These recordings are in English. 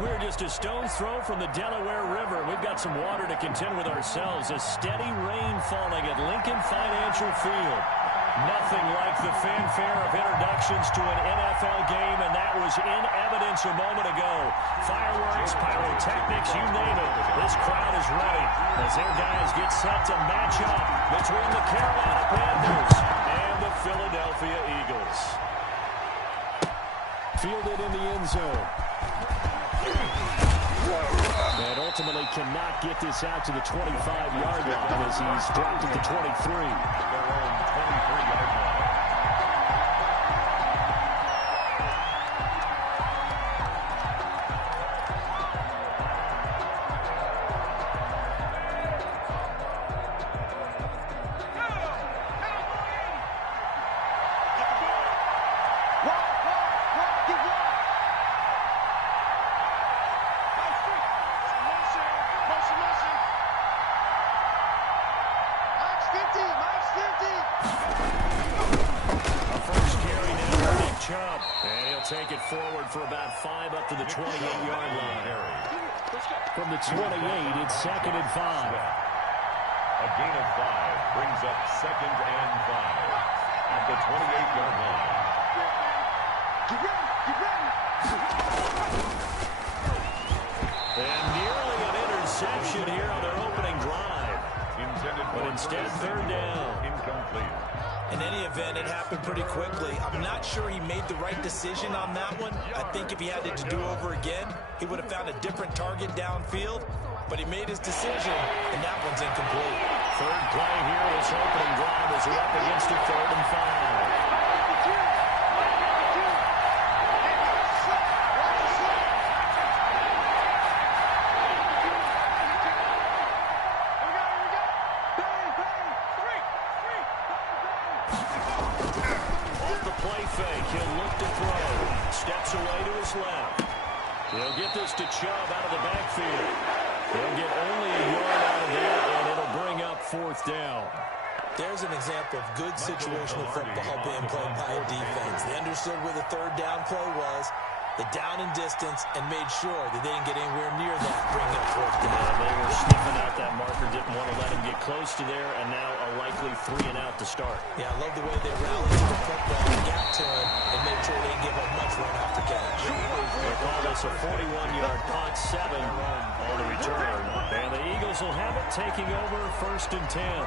We're just a stone's throw from the Delaware River. We've got some water to contend with ourselves. A steady rain falling at Lincoln Financial Field. Nothing like the fanfare of introductions to an NFL game, and that was in evidence a moment ago. Fireworks, pyrotechnics, you name it. This crowd is ready as their guys get set to match up between the Carolina Panthers and the Philadelphia Eagles. Fielded in the end zone. And ultimately cannot get this out to the 25-yard line as he's dropped at the 23. Their own 23-yard line. Take it forward for about 5 up to the 28-yard line. From the 28, it's 2nd and 5. A gain of 5 brings up 2nd and 5 at the 28-yard line. And nearly an interception here on their opening drive. But instead, 3rd down. Incomplete. In any event, it happened pretty quickly. I'm not sure he made the right decision on that one. I think if he had it to do over again, he would have found a different target downfield. But he made his decision, and that one's incomplete. Third play here, this opening drive as we're up against a 3rd and 5. Left. He'll get this to Chubb out of the backfield. He'll get only a yard out of that, and it'll bring up 4th down. There's an example of good situational football being played by a defense. They understood where the 3rd down play was, the down and distance, and made sure that they didn't get anywhere near that, bring up 4th down. They were sniffing out that marker, didn't want to let him get close to there, and now a likely 3 and out to start. Yeah, I love the way they rallied to the football and got to him and made sure they didn't give up much run after catch. They call this a 41-yard punt, 7 on the return. And the Eagles will have it, taking over 1st and 10.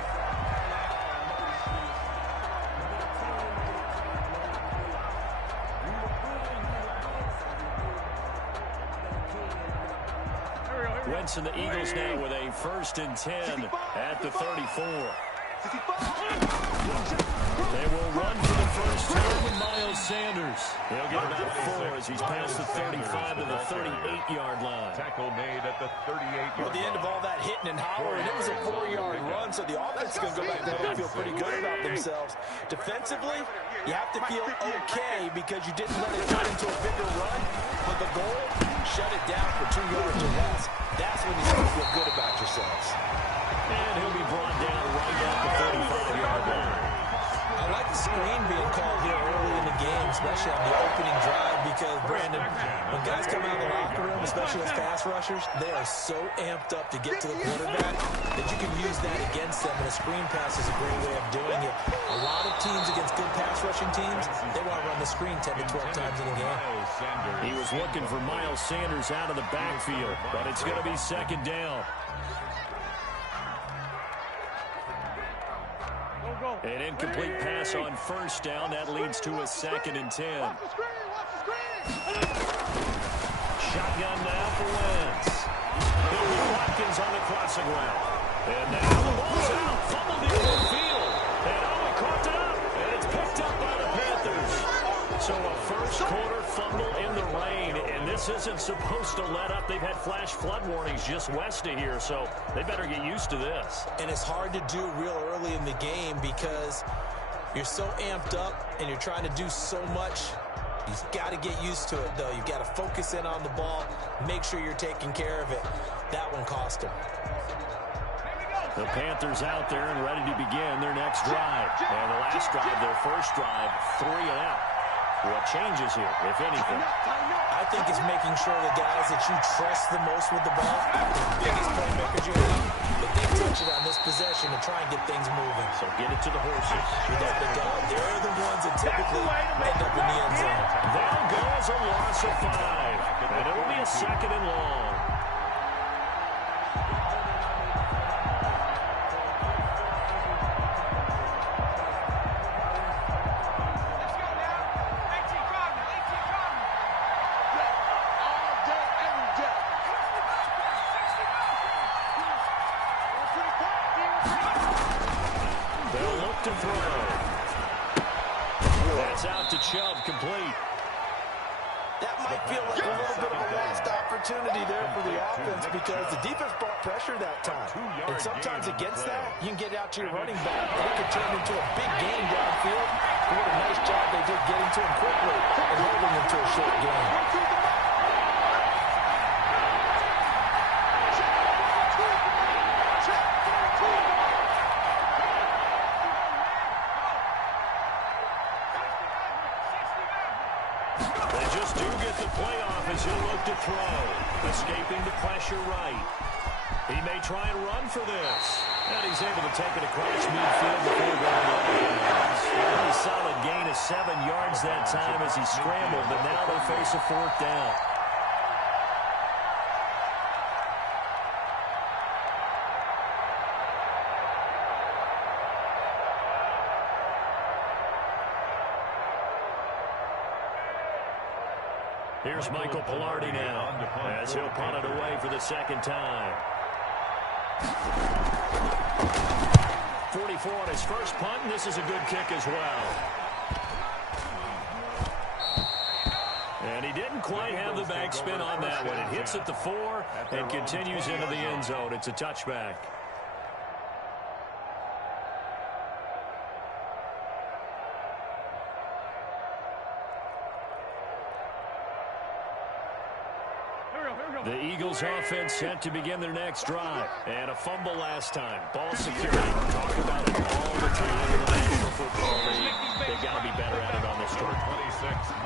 Wentz and the Eagles now with a 1st and 10 at the 34. They will run for the first time with Miles Sanders. He'll get about 4 as he's past the 35 to the 38-yard line. Tackle made at the 38-yard line. At the end of all that hitting and hollering, it was a 4-yard run, so the offense is going to go back there and feel pretty good about themselves. Defensively, you have to feel okay because you didn't let it turn into a bigger run. But the goal, shut it down for 2 yards or less. That's when you start to feel good about yourselves. And he'll be brought down right at the 35-yard line. I like the screen being called here early in the game, especially on the opening drive, because, Brandon, when guys come out of the locker room, especially as pass rushers, they are so amped up to get to the quarterback that you can use that against them, and a screen pass is a great way of doing it. A lot of teams against good pass rushing teams, they want to run the screen 10 to 12 times in a game. He was looking for Miles Sanders out of the backfield, but it's going to be 2nd down. An incomplete pass on 1st down. That leads to a 2nd and 10. Shotgun now for Wentz. Billy Watkins on the crossing route. And now the ball's out. Fumbled near midfield. And he caught it up. And it's picked up by the Panthers. So a first-quarter fumble in the rain. And this isn't supposed to let up. They've had flash flood warnings just west of here, so they better get used to this. And it's hard to do real early in the game because you're so amped up and you're trying to do so much. You've got to get used to it, though. You've got to focus in on the ball, make sure you're taking care of it. That one cost them. The Panthers out there and ready to begin their next drive. And the last drive, their first drive, 3 and out. What changes here, if anything? I think it's making sure the guys that you trust the most with the ball, the biggest playmakers you have, that they touch it on this possession to try and get things moving. So get it to the horses. Without the doubt, they're the ones that typically end up in the end zone. There goes a loss of 5. And it'll be a 2nd and long. To throw. That's out to Chubb, complete. That might feel like a little bit of a lost opportunity there for the offense because the defense brought pressure that time. And sometimes against that, you can get out to your running back, and it can turn into a big game downfield. But what a nice job they did getting to him quickly and holding him to a short game. As he'll look to throw, escaping the pressure right. He may try and run for this. And he's able to take it across midfield before going out of bounds. A solid gain of 7 yards that time as he scrambled, but now they face a 4th down. Here's Michael Pilardi now, as he'll punt it away for the 2nd time. 44 on his first punt, and this is a good kick as well. And he didn't quite have the backspin on that one. It hits at the 4 and continues into the end zone. It's a touchback. The Eagles offense set to begin their next drive. And a fumble last time. Ball security. Talk about it all the time in the National Football League. They've got to be better at it on this tour.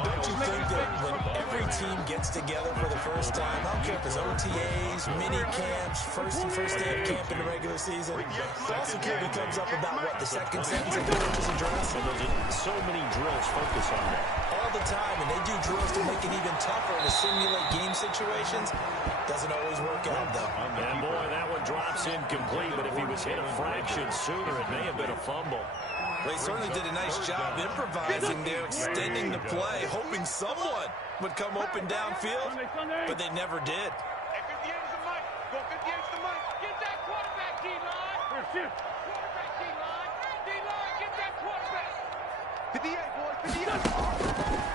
Don't you think that when every team gets together for the first time, I don't care if it's OTAs, mini camps, first day of camp in the regular season, ball security comes up about what, the second sentence of the coach's address? And there's so many drills focus on that. All the time, and they do drills to make it even tougher to simulate game situations. Doesn't always work out, though. And boy, that one drops incomplete, but if he was hit a fraction sooner, it may have been a fumble. They certainly did a nice job improvising there, extending the play, hoping someone would come open downfield, but they never did.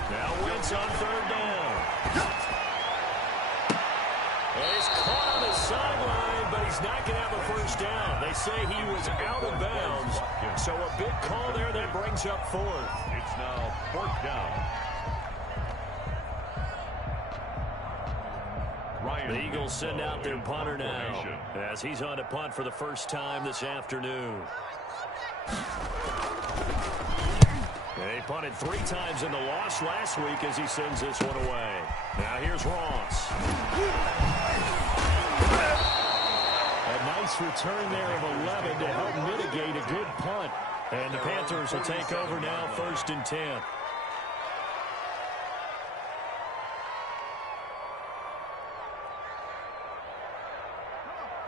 Now Wentz on 3rd down. He's caught on the sideline, but he's not going to have a first down. They say he was out of bounds, so a big call there that brings up 4th. It's now 4th down. The Eagles send out their punter now, as he's on to punt for the first time this afternoon. They punted 3 times in the loss last week as he sends this one away. Now here's Ross. A nice return there of 11 to help mitigate a good punt. And the Panthers will take over now, 1st and 10.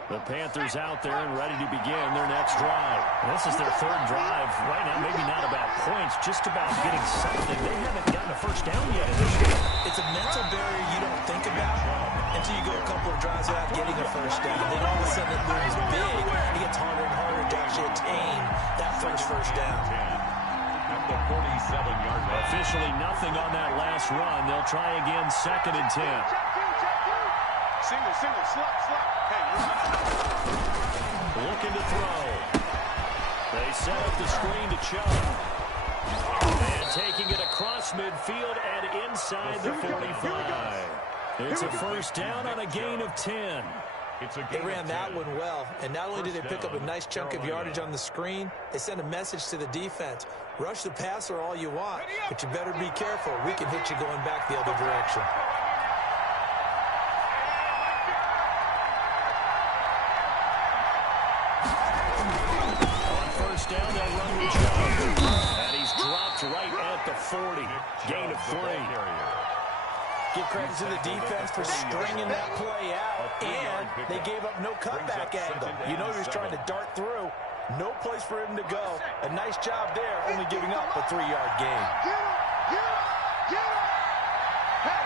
The Panthers out there and ready to begin their next drive. This is their 3rd drive. Right now, maybe not about points, just about getting something. They haven't gotten a first down yet in this game. It's a mental barrier you don't think about until you go a couple of drives without getting a first down. Then all of a sudden it looms big. It gets harder and harder to actually attain that first down. At the 47-yard line. Officially nothing on that last run. They'll try again, 2nd and 10. Single, slot. Looking to throw. They set up the screen to Chubb. And taking it across midfield and inside the 45. It's a first down on a gain of 10. They ran that one well, and not only did they pick up a nice chunk of yardage on the screen, they sent a message to the defense. Rush the passer all you want, but you better be careful. We can hit you going back the other direction. right at the 40. Gain of 3. Give credit to the defense for stringing that play out, and they gave up no cutback angle. You know he was trying to dart through. No place for him to go. A nice job there, only giving up a 3-yard gain. Get him! Hey,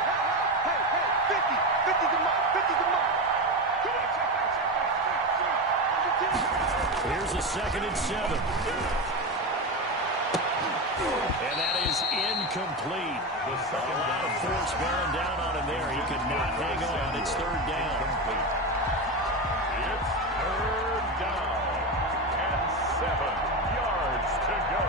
50 the mark, 50 the mark. Come on, check. Here's a 2nd and 7. And that is incomplete. A lot of force bearing down on him there. He could not hang on. It's 3rd down. It's 3rd down and 7 yards to go.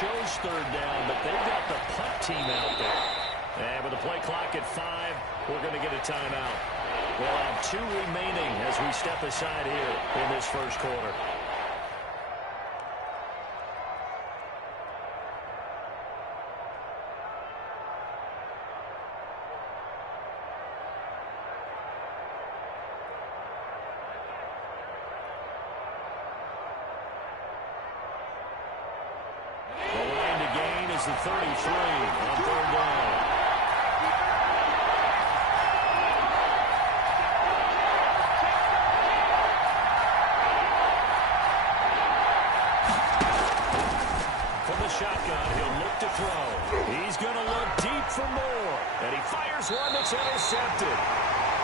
Shows 3rd down, but they've got the punt team out there. And with the play clock at 5, we're going to get a timeout. We'll have 2 remaining as we step aside here in this first quarter. The 33 on 3rd down. From the shotgun, he'll look to throw. He's going to look deep for more. And he fires one that's intercepted.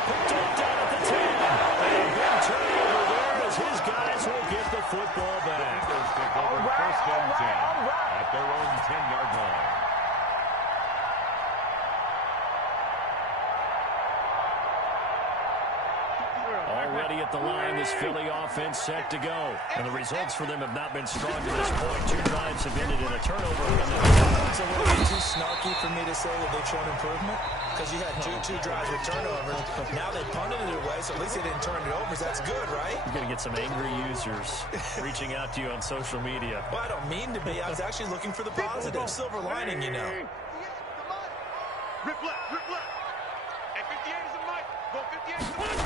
Picked up down at the 10. And a big turnover there as his guys will get the football back. All right, 1st and 10 at their own 10-yard line. Already at the line, this Philly offense set to go. And the results for them have not been strong to this point. 2 drives have ended in a turnover. It's a little bit too snarky for me to say that they've shown improvement, because you had two drives with turnovers. Now they punted it away, so at least they didn't turn it over. So that's good, right? You're going to get some angry users reaching out to you on social media. Well, I don't mean to be. I was actually looking for the positive. Silver lining, you know. Rip left. And 58 is the mic. Go 58 is the mic.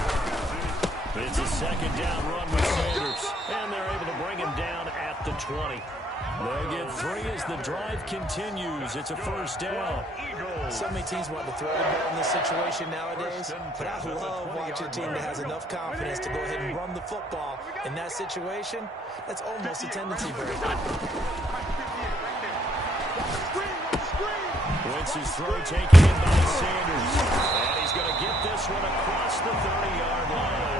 It's a 2nd down run with Sanders, and they're able to bring him down at the 20. They'll get 3 as the drive continues. It's a 1st down. So many teams want to throw the ball in this situation nowadays, but I love watching a team that has enough confidence to go ahead and run the football. In that situation, that's almost a tendency for it. Wentz's throw taken in by Sanders. And he's going to get this one across the 30-yard line.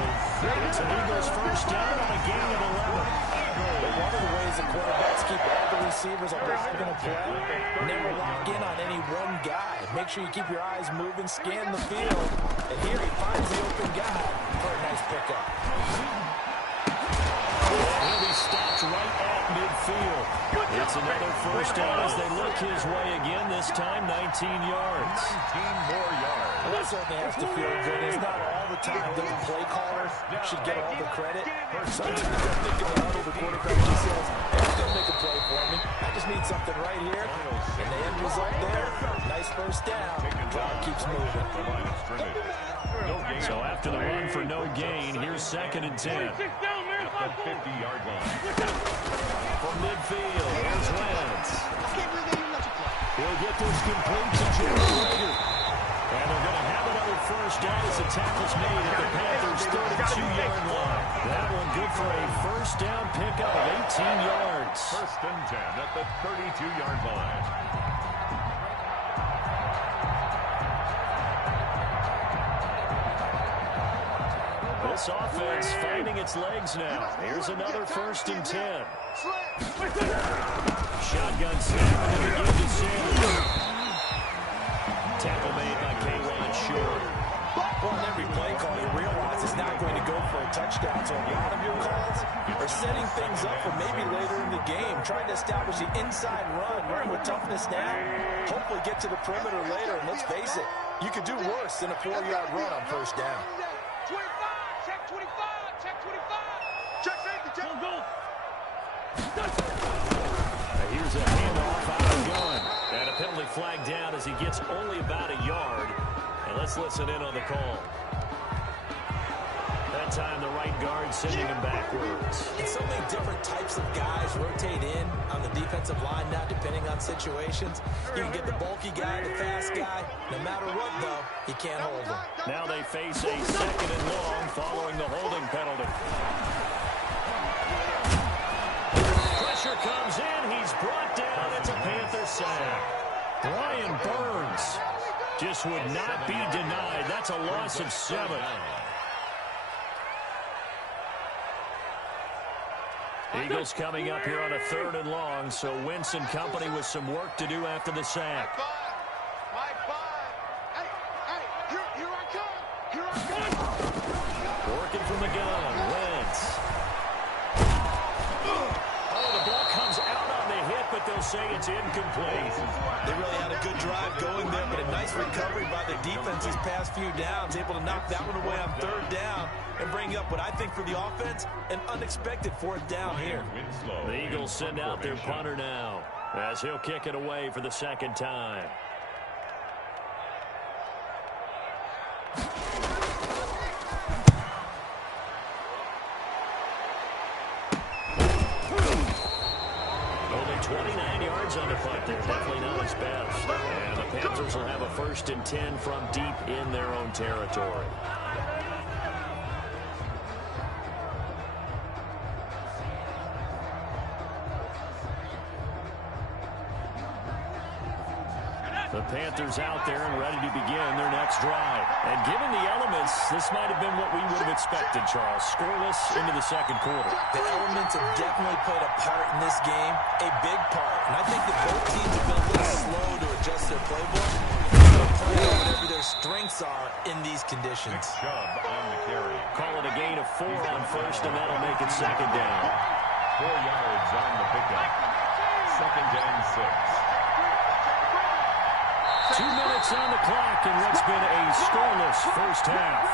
It's an Eagles 1st down on a gain of 11. One of the ways that quarterbacks keep all the receivers alive in a play, never lock in on any one guy. Make sure you keep your eyes moving, scan the field, and here he finds the open guy for a nice pickup. He'll be stopped right at midfield. It's another 1st down as they look his way again, this time 19 yards. 19 more yards. Well, that certainly has to feel good. It's not all the time that the play caller should get all the credit. Sometimes I think in the huddle, the quarterback just says, hey, don't make a play for me. I just need something right here. And the end result there, nice 1st down. Drive keeps moving. So after the run for no gain, here's 2nd and 10. At the 50-yard line. From midfield, here's Wentz. He'll get this complete to Jordan Reagor. And they're going to have another 1st down as the tackle's made at the Panthers' 32-yard line. That one good for a 1st down pickup of 18 yards. 1st and 10 at the 32-yard line. This offense finding its legs now. Here's another 1st and 10. Shotgun snap and then again to Sanders. Tackle made by K-Ron Short. Well, in every play call, you realize it's not going to go for a touchdown. So a lot of your calls are setting things up for maybe later in the game, trying to establish the inside run with toughness now. Hopefully get to the perimeter later. And let's face it, you could do worse than a 4-yard run on 1st down. 25, check Check 25. Check 25. Check safety. Check. Go. Here's a handoff out of gun. And a penalty flag down as he gets only about a yard. And let's listen in on the call. That time the right guard sending him backwards. And so many different types of guys rotate in on the defensive line now, depending on situations. You can get the bulky guy, the fast guy. No matter what, though, you can't hold him. Now they face a second and long following the holding penalty. Pressure comes in. He's brought down. It's a Panther sack. Brian Burns just would not be denied. That's a loss of 7. Eagles coming up here on a 3rd and long, so Wentz and company with some work to do after the sack. Here I come. Working from the gun, Wentz. Oh, the ball comes out on the hit, but they'll say it's incomplete. They really had a good drive going there, but a nice recovery by the defense these past few downs, able to knock that one away on 3rd down and bring up what I think for the offense, an unexpected 4th down here. The Eagles send out their punter now as he'll kick it away for the 2nd time. Only 29 yards on the punt there. Definitely not his best. And the Panthers will have a 1st and 10 from deep in their own territory. The Panthers out there and ready to begin their next drive. And given the elements, this might have been what we would have expected, Charles. Scoreless into the 2nd quarter. The elements have definitely played a part in this game, a big part. And I think that both teams have been a little slow to adjust their playbook. They're going to play whatever their strengths are in these conditions. Chubb on the carry. Call it a gain of 4 on 1st, and that'll make it 2nd down. 4 yards on the pickup. 2nd and 6. 2 minutes on the clock in what's been a scoreless first half.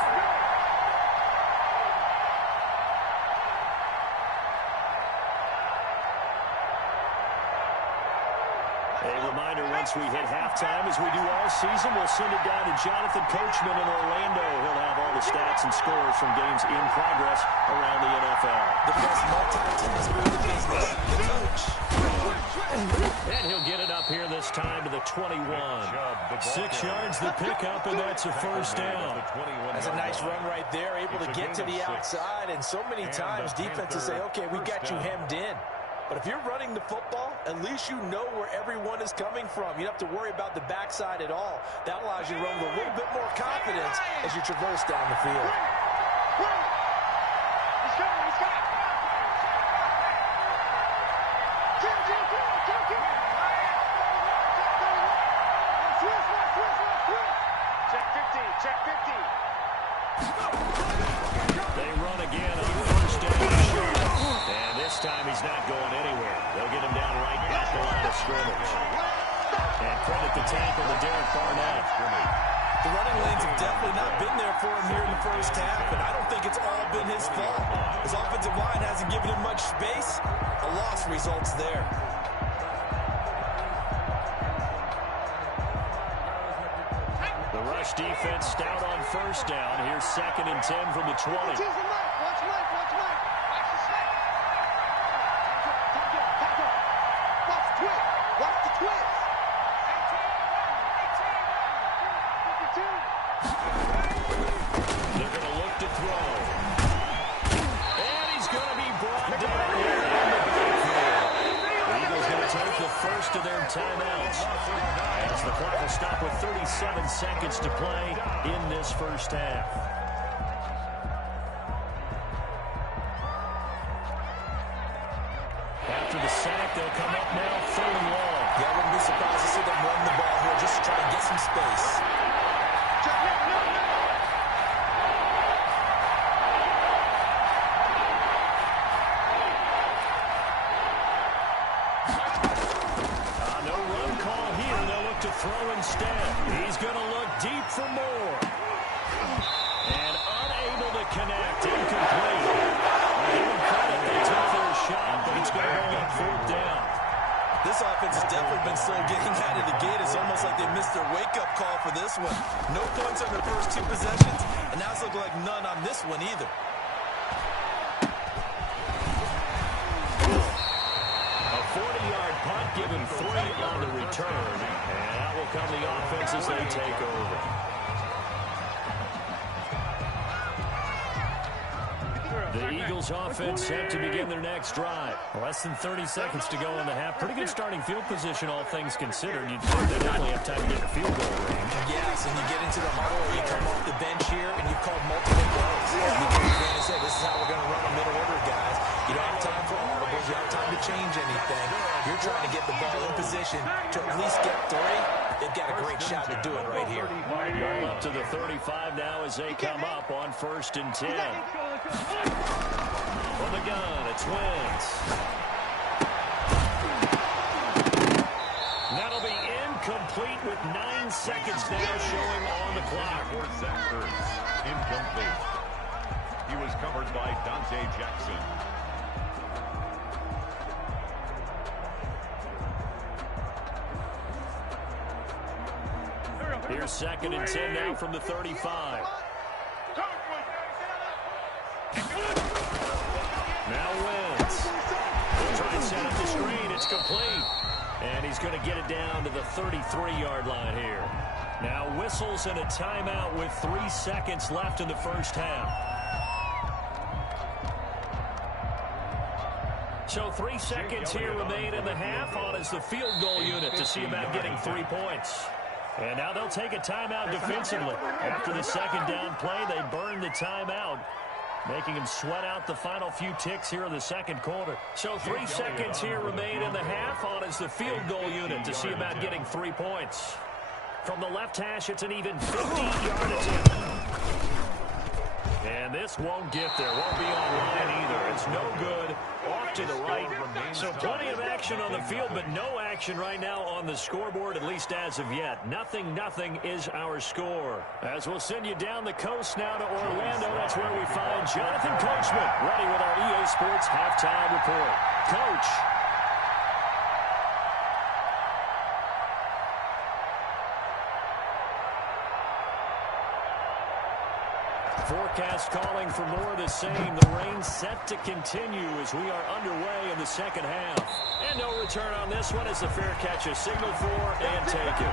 A reminder, once we hit halftime, as we do all season, we'll send it down to Jonathan Coachman in Orlando. He'll have all the stats and scores from games in progress around the NFL. The best multi-tasker in the business, the coach. And he'll get it up here this time to the 21. 6 yards the pickup, and that's a 1st down. That's a nice run right there, able to get to the outside. And so many times defenses say, okay, we got you hemmed in. But if you're running the football, at least you know where everyone is coming from. You don't have to worry about the backside at all. That allows you to run with a little bit more confidence as you traverse down the field. Check 50. They run again on 1st down. And this time he's not going anywhere. They'll get him down right at the line of scrimmage. And credit the tackle to Derek Barnett. The running lanes have definitely not been there for him here in the first half, and I don't think it's all been his fault. His offensive line hasn't given him much space. A loss results there. The rush defense stout on 1st down. Here's 2nd and 10 from the 20. Watch Mike. Watch the snap. Watch the twist. Watch the twist. They're going to look to throw. And he's going to be brought down here in the backfield. The Eagles going to take the 1st of their timeouts. As the clock will stop with 37 seconds to play in this first half. After the sack, they'll come up now 3rd and long. Yeah, I wouldn't be surprised to see them run the ball here just to try to get some space. No run call here. They'll look to throw instead. He's going to look deep for more. And unable to connect. Incomplete. Give them credit. They took their shot, but it's going to bring up fourth down. This offense has definitely been slow getting out of the gate. It's almost like they missed their wake-up call for this one. No points on their first two possessions, and now it's looking like none on this one either. A 40-yard punt, given 3 on the return. And out will come the offense as they take over. The Eagles offense set to begin their next drive. Less than 30 seconds to go in the half. Pretty good starting field position, all things considered. You'd think they definitely have time to get the field goal range. Yes, and you get into the huddle, or you come off the bench here, and you've called multiple plays. You can begin to say, this is how we're going to run a middle order, guys. You don't have time for audibles. You don't have time to change anything. You're trying to get the ball in position to at least get 3. They've got a great shot to do it right here. Ball up to the 35 now as they come up on 1st and 10. From the gun, it's Wentz. That'll be incomplete with 9 seconds now showing on the clock. Incomplete. He was covered by Dante Jackson. Here's 2nd and 10 now from the 35. Now Wentz. He'll try and set up the screen. It's complete. And he's going to get it down to the 33-yard line here. Now whistles and a timeout with 3 seconds left in the first half. So 3 seconds here remain in the half. On is the field goal unit to see about getting 3 points. And now they'll take a timeout defensively. After the second down play, they burn the timeout, making them sweat out the final few ticks here in the second quarter. So 3 seconds here remain in the half. On is the field goal unit to see about getting 3 points. From the left hash, it's an even 50-yard attempt. And this won't get there. Won't be online either. It's no good. Off to the right. So plenty of action on the field, but no action right now on the scoreboard, at least as of yet. 0-0 is our score. As we'll send you down the coast now to Orlando, that's where we find Jonathan Coachman, ready with our EA Sports halftime report. Coach. Forecast calling for more of the same. The rain set to continue as we are underway in the second half. And no return on this one as the fair catch is signaled for and taken.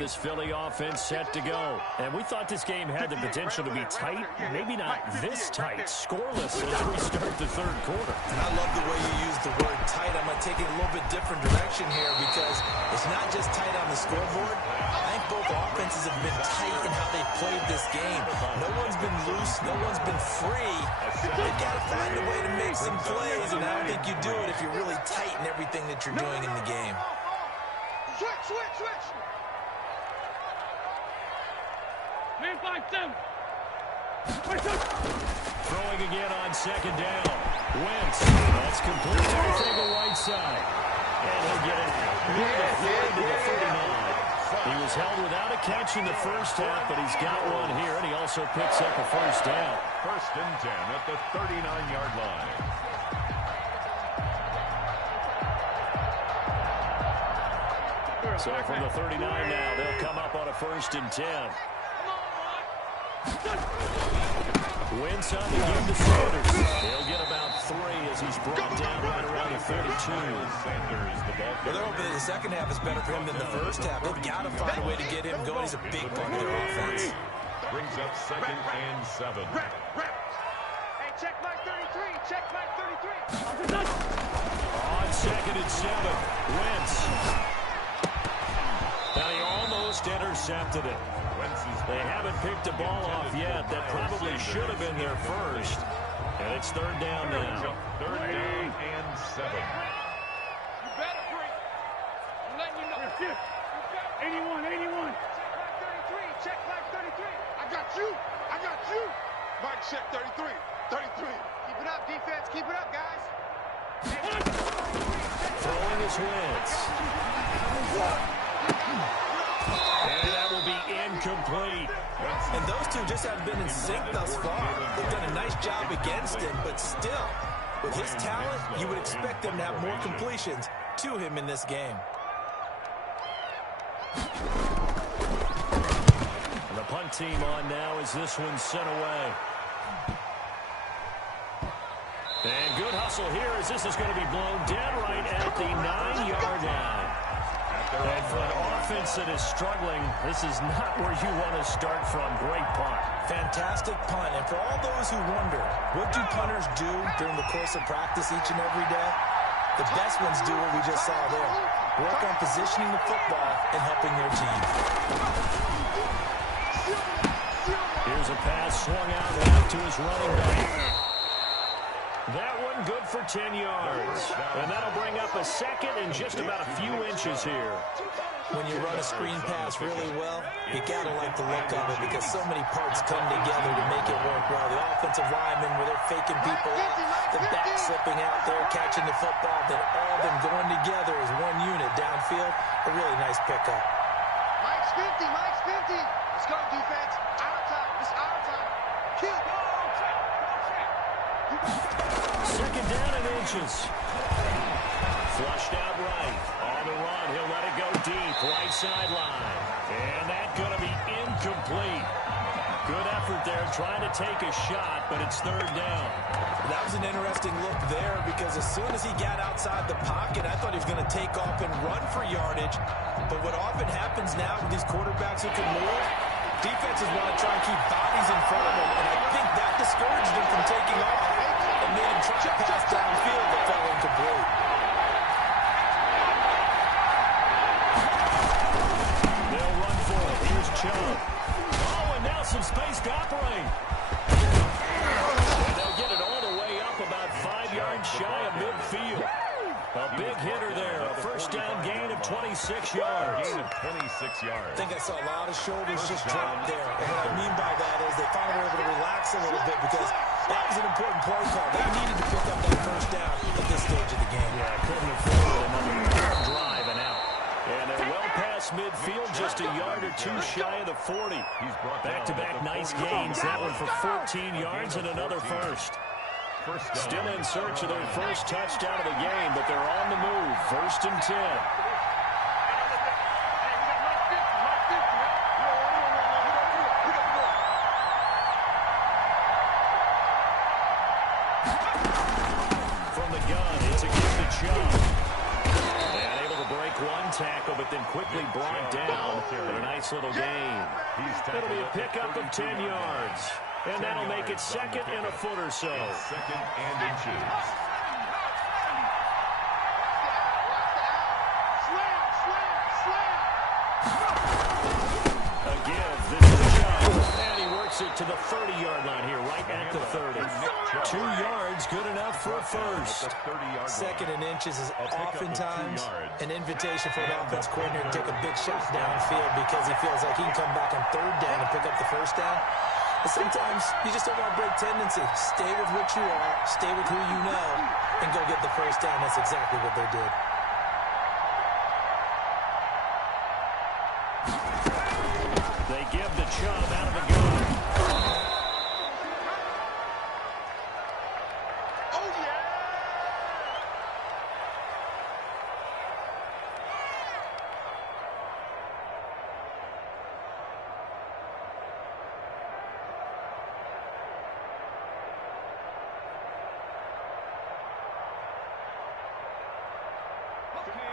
This Philly offense set to go. And we thought this game had the potential to be tight. Maybe not this tight. Scoreless as we start the third quarter. And I love the way you use the word tight. I'm going to take it a little bit different direction here because it's not just tight on the scoreboard. I think both offenses have been tight in how they've played this game. No one's been loose. No one's been free. They've got to find a way to make some plays, and I don't think you do it if you're really tight in everything that you're doing in the game. Switch. Man, 5-7. Throwing again on second down. Wentz. That's complete. Everything to right side. And he'll get it out to the 39. He was held without a catch in the first half, but he's got one here, and he also picks up a first down. 1st and 10 at the 39-yard line. So from the 39 now, they'll come up on a 1st and 10. Wentz on to give to Sanders. He'll get about 3 as he's brought down right around the 32. Well, they're hoping that the second half is better for him than the first half. They've got to find a way to get him going. He's a big part of their offense. Brings up 2nd and 7. Hey, check Mike 33. Check Mike 33. On 2nd and 7, Wentz. Now he almost intercepted it. They haven't picked the ball off yet. That probably should have been their first. And it's 3rd down now. 3rd down and 7. You better break. I'm letting you know. 81. Check Mike 33. Check Mike 33. I got you. Mike, check 33. 33. Keep it up, defense. Keep it up, guys. Throwing his wins. And that will be incomplete. And those two just haven't been in sync thus far. They've done a nice job against him, but still, with his talent, you would expect them to have more completions to him in this game. And the punt team on now as this one's sent away. And good hustle here as this is going to be blown dead right at the 9-yard line. And for an offense that is struggling, this is not where you want to start from. Great punt. Fantastic punt. And for all those who wonder, what do punters do during the course of practice each and every day? The best ones do what we just saw there. Work on positioning the football and helping their team. Here's a pass swung out left to his running back. That one good for 10 yards. And that'll bring up a second and just about a few inches here. When you run a screen pass really well, you gotta like the look of it because so many parts come together to make it work well. The offensive linemen, where they're faking people out, the back slipping out there, catching the football, then all of them going together as one unit downfield. A really nice pickup. Mike's 50. Mike's 50. Let's go, defense. Our time. It's our time. Kill. Second down and inches. Flushed out right. On the run, he'll let it go deep. Right sideline. And that's going to be incomplete. Good effort there trying to take a shot, but it's third down. That was an interesting look there because as soon as he got outside the pocket, I thought he was going to take off and run for yardage. But what often happens now with these quarterbacks who can move, defenses want to try and keep bodies in front of them, and I think that discouraged him from taking off and made him try to pass downfield that fell incomplete. They'll run for it. Here's Chubb. Oh, and now some space to operate. And they'll get it all the way up about 5 yards shy of midfield. A big hitter there. A first down gain of 26 yards. Gain of 26 yards. I think I saw a lot of shoulders just drop there. And what I mean by that is they finally were able to relax a little bit because that was an important play call. They needed to pick up that first down at this stage of the game. Yeah, couldn't afford another drive and out. And they're well past midfield, just a yard or two shy of the 40. Back-to-back nice gains. That one for 14 yards and another first. Still in search of their first touchdown of the game, but they're on the move. First and 10. From the gun, it's a give to Chubb. And able to break one tackle, but then quickly brought down for a nice little gain. It'll be a pickup of 10 yards. And that'll make it second and a foot or so. Second and inches. A give. This is Chubb. And he works it to the 30-yard line here, right at the 30. 2 yards, good enough for a first. Second and inches is oftentimes an invitation for an offense coordinator to take a big shot downfield because he feels like he can come back on third down and pick up the first down. But sometimes you just don't want to break tendency. Stay with what you are, stay with who you know, and go get the first down. That's exactly what they did. They give the Chubb out of the gun. Oh, yeah!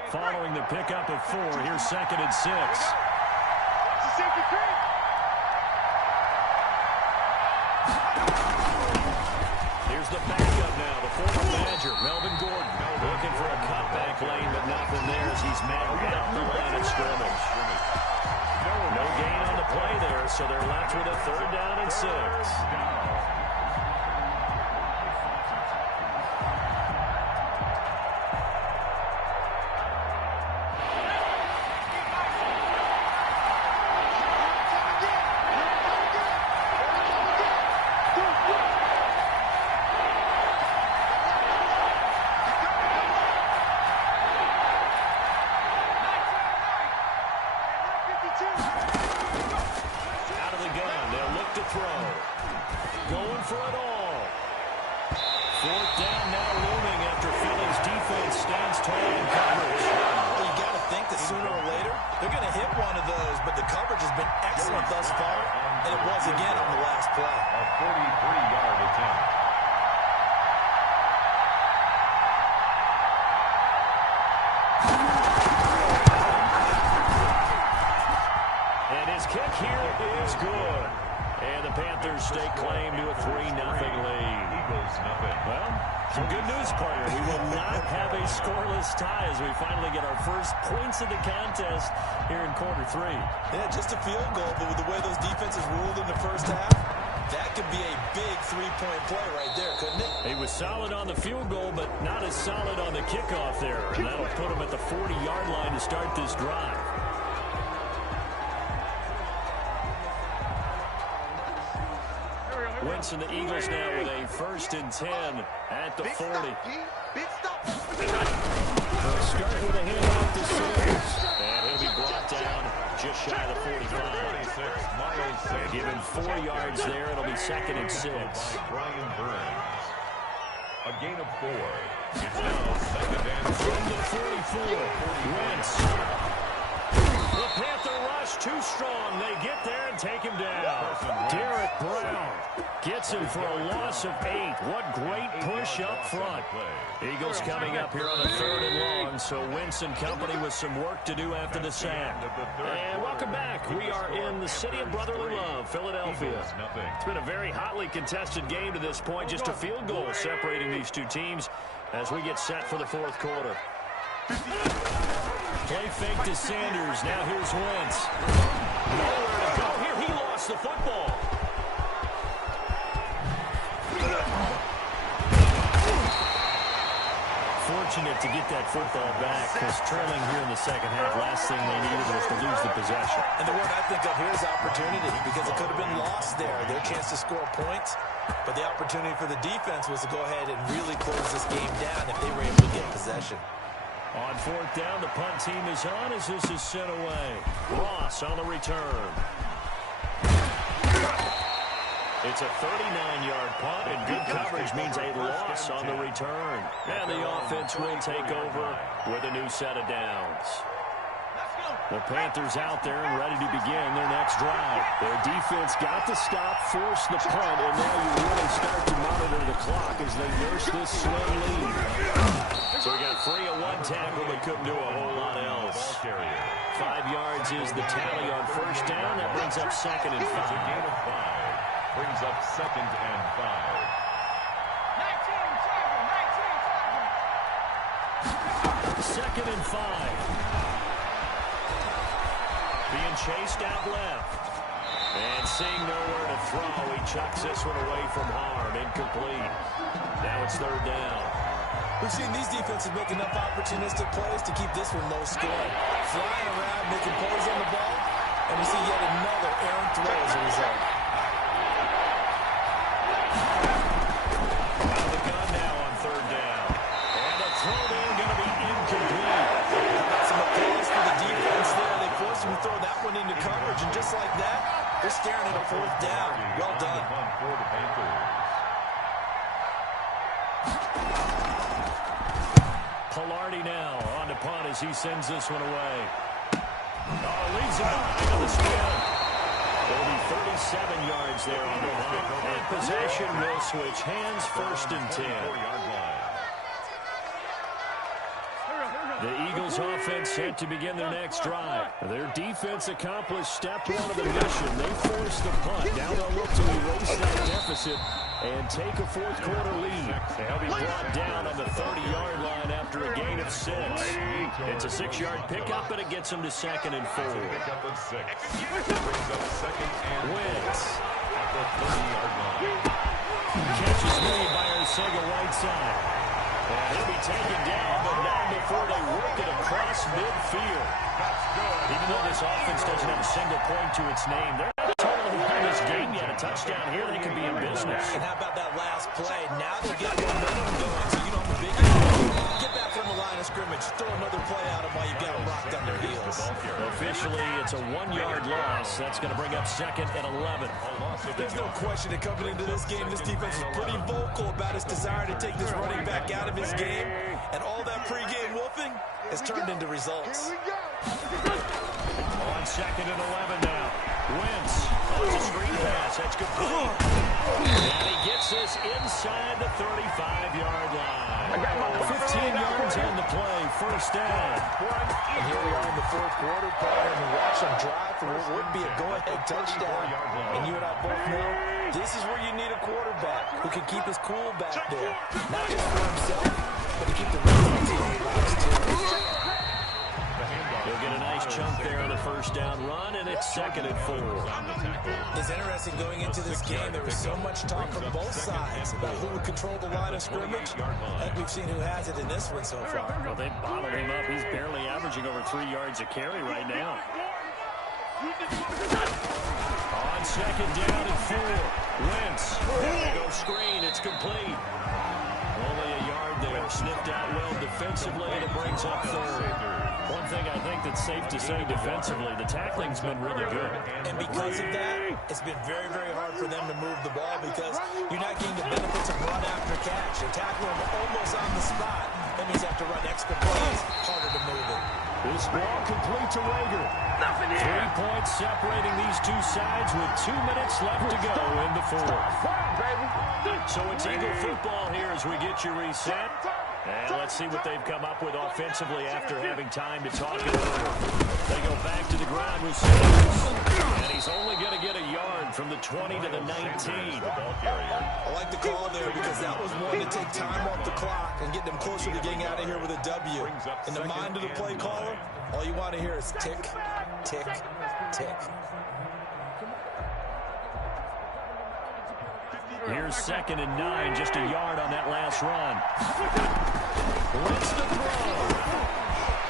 Following the pickup of 4, here's second and 6. It's a safety creep. Here's the backup now, the former manager, Melvin Gordon. Looking for a cutback lane, but nothing there as he's met out the line of scrimmage. No gain on the play there, so they're left with a third down and 6. for it all. Fourth down now looming after Philly's defense stands tall in coverage. Well, you got to think that sooner or later they're going to hit one of those, but the coverage has been excellent thus far, and it was again on the last play. A 43-yard attempt. And his kick here is good. And the Panthers stake claim to a 3-0 lead. Eagles nothing. Well, some good news, partner. We will not have a scoreless tie as we finally get our first points of the contest here in quarter 3. Yeah, just a field goal, but with the way those defenses ruled in the first half, that could be a big three-point play right there, couldn't it? He was solid on the field goal, but not as solid on the kickoff there. And that'll put him at the 40-yard line to start this drive. Wentz and the Eagles now with a 1st and 10 at the 40. Big stop. They'll start with a handoff to Sanders. And he'll be brought down just shy of the 45. And given 4 yards there, it'll be 2nd and 6. Brian Burns. A gain of 4. It's now 2nd and 6. From the 44, Wentz. The Panther rush too strong. They get there and take him down. Derek Brown gets him for a loss of 8. What great push up front. Eagles coming up here on a 3rd and long, so Wentz and company with some work to do after the sack. And welcome back. We are in the city of brotherly love, Philadelphia. It's been a very hotly contested game to this point. Just a field goal separating these two teams as we get set for the 4th quarter. Play fake to Sanders. Now here's Wentz. Nowhere to go. Here he lost the football. Fortunate to get that football back because trailing here in the 2nd half, last thing they needed was to lose the possession. And the word I think of here is opportunity because it could have been lost there. Their chance to score points, but the opportunity for the defense was to go ahead and really close this game down if they were able to get possession. On 4th down, the punt team is on as this is sent away. Ross on the return. It's a 39-yard punt, and good coverage means a loss on the return. And the offense will take over with a new set of downs. The Panthers out there and ready to begin their next drive. Their defense got the stop, forced the punt, and now you really start to monitor the clock as they nurse this slow lead. So we got 3 of 1 tackle, but couldn't do a whole lot else. 5 yards is the tally on 1st down. That brings up 2nd and 5. Gain of 5. Brings up 2nd and 5. 2nd and 5. Being chased out left. And seeing nowhere to throw, he chucks this one away from harm. Incomplete. Now it's 3rd down. We've seen these defenses make enough opportunistic plays to keep this one low scoring. Flying around, making plays on the ball, and we see yet another errant throw as a result. Out of the gun now on 3rd down. And a throw there going to be incomplete. Got some applause for the defense there. They forced him to throw that one into coverage, and just like that, they're staring at a 4th down. Well done. For the Panthers. Pilardi now on the punt as he sends this one away. Oh, leaves him behind on the spin. There'll be 37 yards there on the punt. And possession will switch hands, 1st and 10. The Eagles offense set to begin their next drive. Their defense accomplished step 1 of the mission. They forced the punt. Now they'll look to erase that deficit and take a 4th quarter lead. They'll be brought down on the 30-yard line after a gain of 6. It's a 6-yard pickup, but it gets them to 2nd and 4. Pickup of 6. Brings up 2nd and Wentz at the 30-yard line. catches made by Arcega-Whiteside. And he'll be taken down, but not before they work it across midfield. Even though this offense doesn't have a single point to its name, they're not totally in this game yet. A touchdown here, they could be in business. And how about that last play? Now they're getting momentum going, so you know how big it is. Get back on the line line of scrimmage. Throw another play out of while you've got them rocked on their heels. Officially, it's a 1-yard loss. That's going to bring up 2nd and 11. There's no question that coming into this game, this defense is pretty vocal about its desire to take this running back out of his game. And all that pregame wolfing has turned into results. On 2nd and 11 now. Wentz. Oh, it's a screen pass. That's complete. And he gets this inside the 35-yard line. 15 yards on the play. First down. And here we are in the fourth quarter, partner, and watch them drive for what would be a go-ahead touchdown. And you and I both know this is where you need a quarterback who can keep his cool back there. Not just for himself, but to keep the rest of the team relaxed too. He'll get a nice chunk there on the first down run, and it's 2nd and 4. It's interesting going into this game. There was so much talk from both sides about who would control the line of scrimmage. And we've seen who has it in this one so far. Well, they bottled him up. He's barely averaging over 3 yards a carry right now. On 2nd down and 4. Wentz. There they go screen. It's complete. Only a yard there. Sniffed out well defensively, and it brings up 3rd. One thing I think that's safe to say defensively, the tackling's been really good. And because of that, it's been very, very hard for them to move the ball because you're not getting the benefits of run after catch. You're tackling them almost on the spot. That means you have to run extra plays, harder to move it. This ball complete to Rager. 3 points separating these two sides with 2 minutes left to go in the fourth. So it's Eagle football here as we get you reset. And let's see what they've come up with offensively after having time to talk it over. They go back to the ground with Sanders. And he's only going to get a yard from the 20 to the 19. I like the call there because that was one to take time off the clock and get them closer to getting out of here with a W. In the mind of the play caller, all you want to hear is tick, tick, tick. Here's 2nd and 9, just a yard on that last run. Wentz to throw.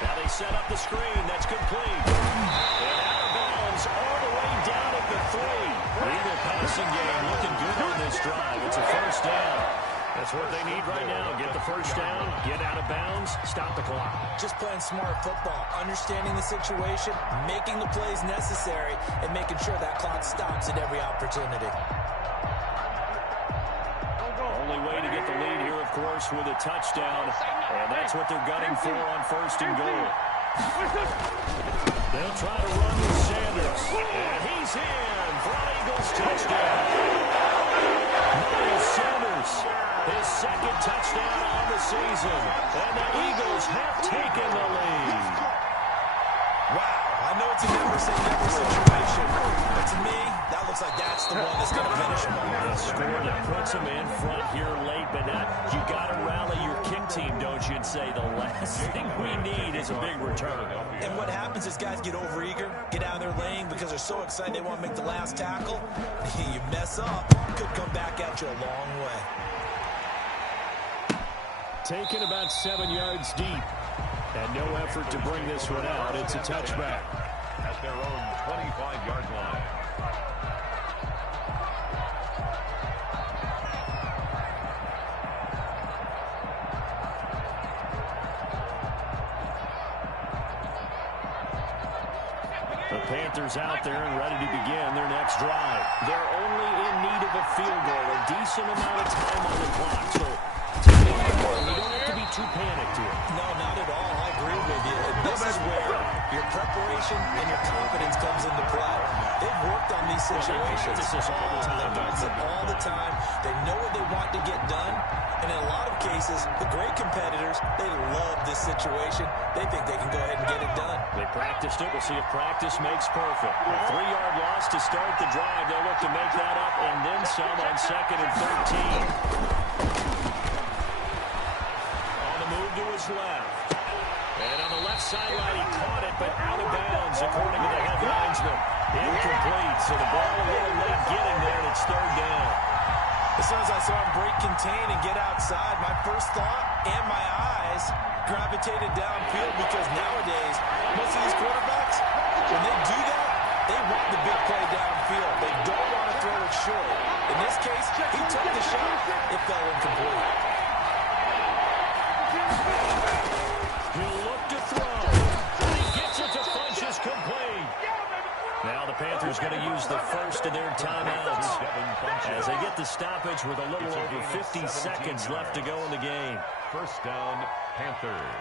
Now they set up the screen. That's complete. And out of bounds all the way down at the 3. The Eagle passing game looking good on this drive. It's a first down. That's what they need right now. Get the first down, get out of bounds, stop the clock. Just playing smart football, understanding the situation, making the plays necessary, and making sure that clock stops at every opportunity. Only way to get the lead here, of course, with a touchdown. And that's what they're gunning for on 1st and goal. They'll try to run with Sanders. And he's in for an Eagles touchdown. Miles Sanders, his 2nd touchdown on the season. And the Eagles have taken the lead. Wow, I know it's a never-say-never situation, but to me, that looks like that's the one that's going to finish him. A score that puts him in front here late, but now you got to rally your kick team, don't you, and say the last thing we need is a big return. And what happens is guys get overeager, get out of their lane because they're so excited they want to make the last tackle. You mess up, could come back at you a long way. Taken about 7 yards deep. And no effort to bring this one out. It's a touchback. At their own 25-yard line. The Panthers out there and ready to begin their next drive. They're only in need of a field goal, a decent amount of time on the clock. So you don't have to be too panicked here. No, not at all. I agree with you. This is where your preparation and your confidence comes into play. They've worked on these situations all the time. They've done it all the time. They know what they want to get done. And in a lot of cases, the great competitors, they love this situation. They think they can go ahead and get it done. They practiced it. We'll see if practice makes perfect. A 3-yard loss to start the drive. They'll look to make that up and then some on 2nd and 13. To his left. And on the left sideline, he caught it, but out of bounds, according to the head linesman. Incomplete, so the ball a little late getting there, and it's 3rd down. As soon as I saw him break contain and get outside, my first thought and my eyes gravitated downfield because nowadays, most of these quarterbacks, when they do that, they want the big play downfield. They don't want to throw it short. In this case, he took the shot. It fell incomplete. use the first of their timeouts as they get the stoppage with a little over 50 seconds left to go in the game. First down, Panthers.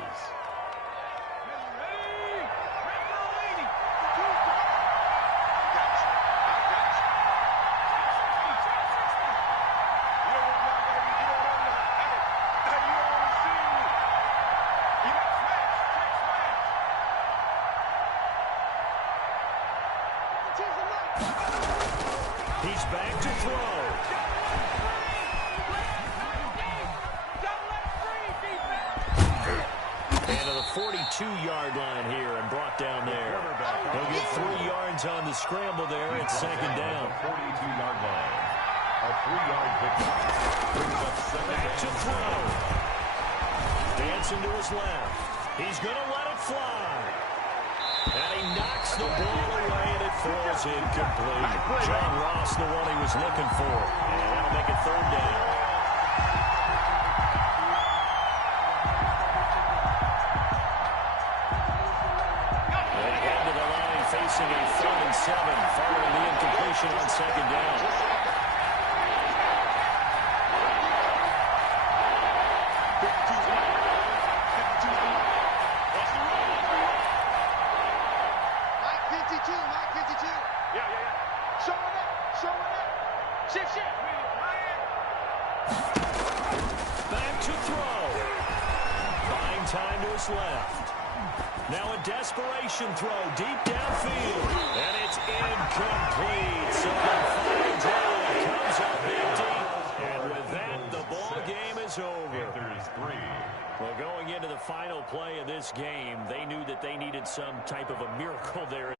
He's back to throw. And to the 42-yard line here and brought down there. He'll get 3 yards on the scramble there. It's second down. 42-yard line. A 3-yard pickup. Brings up Back to throw. Dancing to his left. He's going to let it fly. And he knocks the ball away, and it throws incomplete. John Ross, the one he was looking for. And that'll make it third down. And into the line, facing a 3rd and 7, following the incompletion on second down. Back to throw. Buying time to his left. Now a desperation throw deep downfield. And it's incomplete. So the final drive comes up empty. And with that, the ball game is over. Panthers 3. Well, going into the final play of this game, they knew that they needed some type of a miracle there